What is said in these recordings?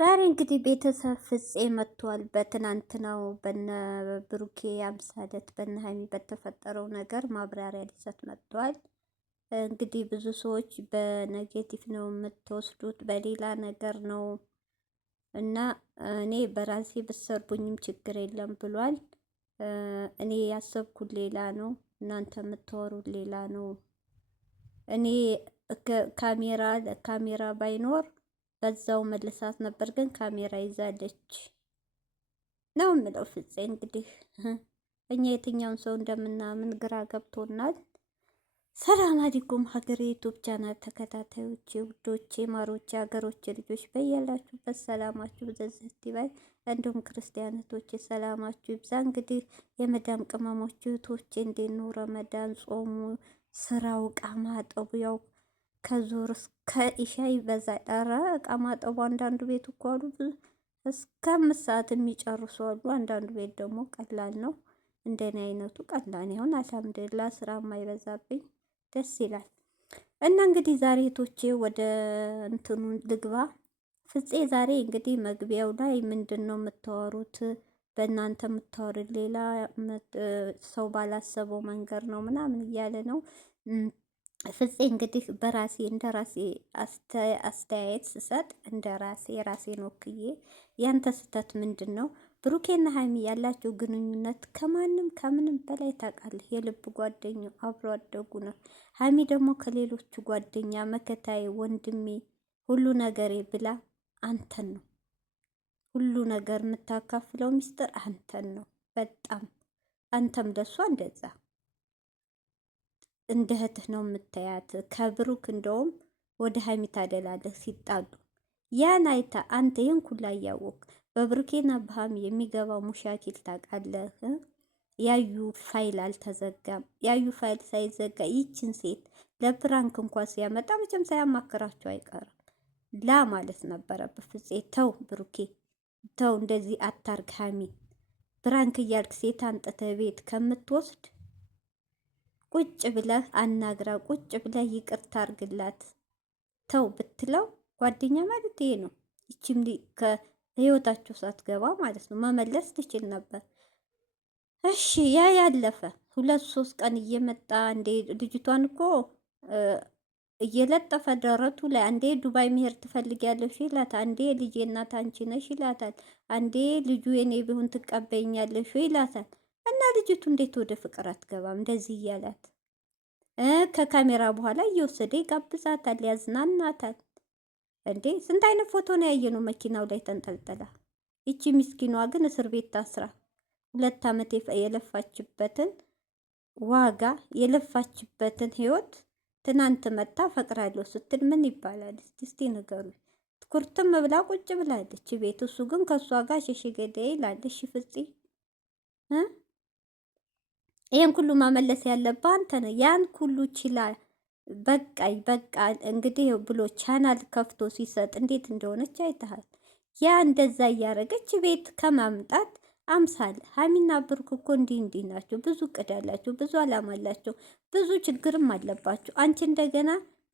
ዛሬ እንግዲህ ቤተሰብ ፍፄ መጥቷል። በትናንትናው በነ ብሩኬ አምሳለት በነ ሀይሚ በተፈጠረው ነገር ማብራሪያ ሊሰጥ መጥቷል። እንግዲህ ብዙ ሰዎች በኔጌቲቭ ነው የምትወስዱት፣ በሌላ ነገር ነው እና እኔ በራሴ ብሰርቡኝም ችግር የለም ብሏል። እኔ ያሰብኩት ሌላ ነው፣ እናንተ የምታወሩት ሌላ ነው። እኔ ካሜራ ባይኖር በዛው መልሳት ነበር፣ ግን ካሜራ ይዛለች ነው የምለው ፍፄ። እንግዲህ እኛ የትኛውን ሰው እንደምናምን ግራ ገብቶናል። ሰላም አለይኩም ሀገሬ ዩቱብ ቻናል ተከታታዮች፣ ውዶቼ፣ ማሮቼ፣ ሀገሮቼ ልጆች በያላችሁበት ሰላማችሁ ብዝት ይበል። እንዲሁም ክርስቲያኖቶች ሰላማችሁ ይብዛ። እንግዲህ የመዳም ቅመሞች እህቶቼ እንዴት ነው ረመዳን ጾሙ፣ ስራው፣ ዕቃ ማጠቡ ያው ከዙር እስከ ኢሻ ይበዛል። ኧረ ዕቃ ማጠቡ አንዳንዱ ቤት እኮ አሉ እስከ 5 ሰዓት የሚጨርሱ አሉ። አንዳንዱ ቤት ደግሞ ቀላል ነው። እንደኔ አይነቱ ቀላል ይሁን አልሐምዱሊላህ፣ ስራ የማይበዛብኝ ደስ ይላል። እና እንግዲህ ዛሬ እህቶቼ ወደ እንትኑ ልግባ። ፍፄ ዛሬ እንግዲህ መግቢያው ላይ ምንድን ነው የምታወሩት? በእናንተ የምታወሩት ሌላ ሰው ባላሰበው መንገድ ነው ምናምን እያለ ነው ፍፄ። እንግዲህ በራሴ እንደ ራሴ አስተያየት ስሰጥ እንደ ራሴ የራሴን ወክዬ ያንተ ስህተት ምንድን ነው? ብሩኬና ሀይሚ ያላቸው ግንኙነት ከማንም ከምንም በላይ ታውቃለህ። የልብ ጓደኛው አብሮ አደጉ ነው። ሀይሚ ደግሞ ከሌሎቹ ጓደኛ መከታዬ፣ ወንድሜ፣ ሁሉ ነገሬ ብላ አንተን ነው ሁሉ ነገር የምታካፍለው ሚስጥር አንተን ነው በጣም አንተም ደሷ እንደዛ እንደ እህትህ ነው የምታያት። ከብሩክ እንደውም ወደ ሀይሚ ታደላለህ ሲጣሉ። ያን አይታ አንተ ይህን ኩላ እያወቅ በብሩኬና በሀሚ የሚገባው ሙሻኪል ታውቃለህ። ያዩ ፋይል አልተዘጋም። ያዩ ፋይል ሳይዘጋ ይችን ሴት ለፕራንክ እንኳ ሲያመጣ መቼም ሳያማክራቸው አይቀርም። ላ ማለት ነበረብህ ፍፄ። ተው ብሩኬ ተው፣ እንደዚህ አታርግ። ሀሚ ፕራንክ እያልክ ሴት አንጥተህ ቤት ከምትወስድ ቁጭ ብለህ አናግራ፣ ቁጭ ብለህ ይቅርታ አርግላት ተው ብትለው። ጓደኛ ማለት ይሄ ነው። ይችም ከህይወታቸው ሳትገባ ማለት ነው መመለስ ትችል ነበር። እሺ ያ ያለፈ 2-3 ቀን እየመጣ እንዴ ልጅቷን እኮ እየለጠፈ ደረቱ ላይ አንዴ ዱባይ መሄድ ትፈልጊያለሽ ይላታል፣ አንዴ ልጄ እናት አንቺ ነሽ ይላታል፣ አንዴ ልጁ የኔ ቢሆን ትቀበይኛለሽ ይላታል። እና ልጅቱ እንዴት ወደ ፍቅር አትገባም? እንደዚህ እያላት ከካሜራ በኋላ እየወሰደ ይጋብዛታል፣ ያዝናናታል። እንዴ ስንት አይነት ፎቶ ነው ያየነው መኪናው ላይ ተንጠልጥላ። ይቺ ምስኪኗ ግን እስር ቤት ታስራ 2 ዓመት የለፋችበትን ዋጋ የለፋችበትን ህይወት ትናንት መጣ ፈቅራለሁ ስትል ምን ይባላል? እስቲ ንገሩ። ኩርትም ብላ ቁጭ ብላለች ቤት። እሱ ግን ከሷ ጋር ሸሽገደ ይላል። እሺ ፍፄ ይሄን ሁሉ ማመለስ ያለብህ አንተ ነህ። ያን ሁሉ ችላ በቃ እንግዲህ ብሎ ቻናል ከፍቶ ሲሰጥ እንዴት እንደሆነች አይተሃል። ያ እንደዛ እያደረገች ቤት ከማምጣት አምሳል ሀሚና ብሩክ እኮ እንዲህ ናቸው። ብዙ እቅድ ያላቸው፣ ብዙ አላማ አላቸው፣ ብዙ ችግርም አለባቸው። አንቺ እንደገና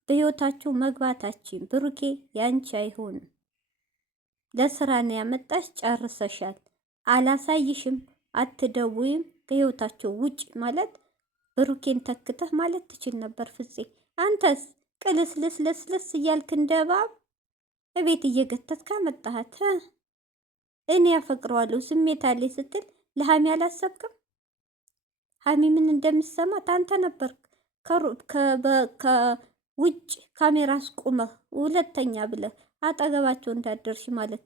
በህይወታቸው መግባታችን ብሩኬ ያንቺ አይሆንም። ለስራ ነው ያመጣሽ፣ ጨርሰሻል። አላሳይሽም፣ አትደውይም፣ ከህይወታቸው ውጭ ማለት ብሩኬን ተክተህ ማለት ትችል ነበር ፍፄ። አንተስ ቅልስልስልስልስ እያልክ እንደባብ እቤት እየገተትክ አመጣሃት። እኔ ያፈቅረዋለሁ ስሜት አለኝ ስትል ለሀሚ አላሰብክም? ሀሚ ምን እንደሚሰማት አንተ ነበር ከውጭ ካሜራ አስቁመህ ሁለተኛ ብለህ አጠገባቸው እንዳደርሽ ማለት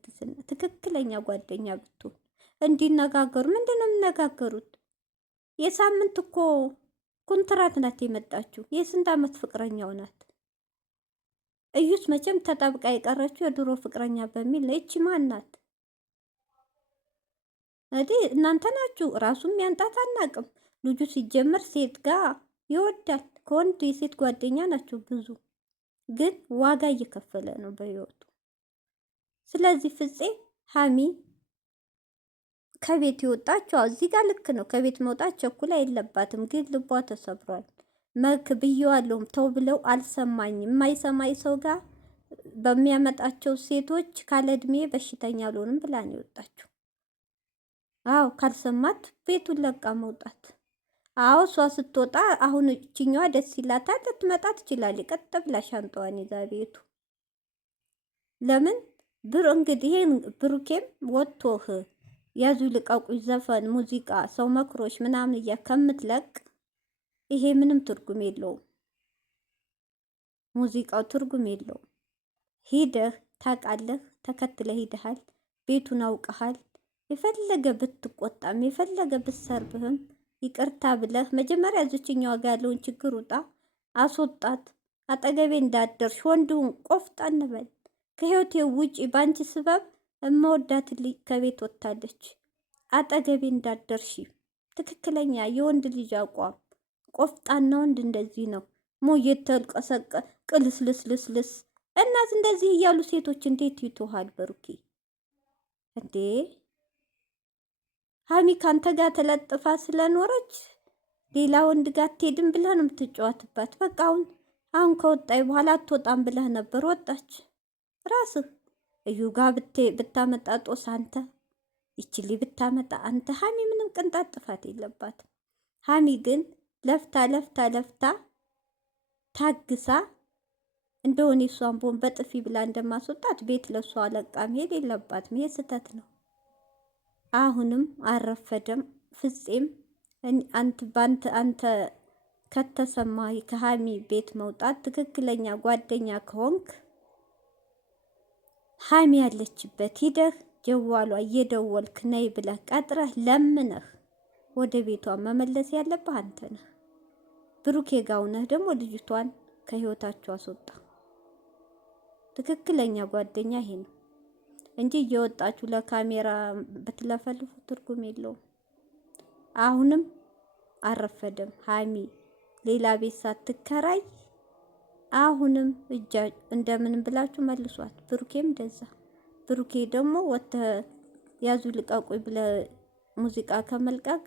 ትክክለኛ ጓደኛ ብትሆን እንዲነጋገሩ። ምንድን ነው የሚነጋገሩት? የሳምንት እኮ ኮንትራት ናት የመጣችው። የስንት ዓመት ፍቅረኛው ናት? እዩስ መቼም ተጣብቃ የቀረችው የድሮ ፍቅረኛ በሚል ነው። ይቺ ማን ናት? እናንተ ናችሁ። ራሱም ያንጣት አናቅም። ልጁ ሲጀመር ሴት ጋር ይወዳል። ከወንድ የሴት ጓደኛ ናቸው ብዙ፣ ግን ዋጋ እየከፈለ ነው በህይወቱ። ስለዚህ ፍፄ ሀሚ ከቤት የወጣችው እዚህ ጋር ልክ ነው። ከቤት መውጣት ቸኩላ የለባትም፣ ግን ልቧ ተሰብሯል። ብየዋለሁም ተው ብለው አልሰማኝም። የማይሰማኝ ሰው ጋር በሚያመጣቸው ሴቶች ካለ እድሜ በሽተኛ አልሆንም ብላ ነው የወጣችው። አዎ ካልሰማት ቤቱን ለቃ መውጣት። አዎ እሷ ስትወጣ አሁን እችኛዋ ደስ ይላታል፣ ልትመጣ ትችላለች ቀጥ ብላ ሻንጣዋን ይዛ ቤቱ። ለምን እንግዲህ ብሩኬም ወጥቶህ ያዙ ልቀቁኝ ዘፈን ሙዚቃ ሰው መክሮች ምናምን ከምትለቅ ይሄ ምንም ትርጉም የለውም። ሙዚቃው ትርጉም የለውም። ሂደህ ታውቃለህ፣ ተከትለህ ሂደሃል፣ ቤቱን አውቀሃል። የፈለገ ብትቆጣም የፈለገ ብትሰርብህም ይቅርታ ብለህ መጀመሪያ እዚችኛዋ ጋር ያለውን ችግር ውጣ፣ አስወጣት። አጠገቤ እንዳደርሽ ወንድሁን ቆፍጣን በል። ከህይወቴ ውጪ በአንቺ ስበብ እመወዳት ልጅ ከቤት ወጥታለች። አጠገቤ እንዳደርሽ። ትክክለኛ የወንድ ልጅ አቋም። ቆፍጣና ወንድ እንደዚህ ነው። የተልቀሰቀ ቅልስልስልስልስ እናት እንደዚህ እያሉ ሴቶች እንዴት ይተዋል? በሩኬ እንዴ ሀሚ ካንተ ጋር ተለጥፋ ስለኖረች ሌላ ወንድ ጋር አትሄድም ብለህ ነው የምትጫወትባት። በቃ አሁን ከወጣይ በኋላ አትወጣም ብለህ ነበር፣ ወጣች። ራስህ እዩ ጋር ብታመጣ ጦስ አንተ፣ ይችሊ ብታመጣ አንተ። ሀሚ ምንም ቅንጣት ጥፋት የለባትም። ሀሚ ግን ለፍታ ለፍታ ለፍታ ታግሳ እንደሆነ እሷን ቦን በጥፊ ብላ እንደማስወጣት ቤት ለሷ አለቃ መሄድ የለባትም። ይሄ ስህተት ነው። አሁንም አረፈደም። ፍፄም አንተ ከተሰማ ከሀሚ ቤት መውጣት ትክክለኛ ጓደኛ ከሆንክ ሀሚ ያለችበት ሂደህ ጀዋሏ እየደወልክ ነይ ብለህ ቀጥረህ ለምነህ ወደ ቤቷ መመለስ ያለብህ አንተ ነህ። ብሩኬ ጋር ሆነህ ደግሞ ልጅቷን ከህይወታችሁ አስወጣ። ትክክለኛ ጓደኛ ይሄ ነው እንጂ እየወጣችሁ ለካሜራ ብትለፈልፉ ትርጉም የለውም። አሁንም አረፈደም። ሀሚ ሌላ ቤት ሳትከራይ አሁንም እንደምንም ብላችሁ መልሷት። ብሩኬም እንደዛ። ብሩኬ ደግሞ ወጥተህ ያዙ ልቀቁኝ ብለህ ሙዚቃ ከመልቀቅ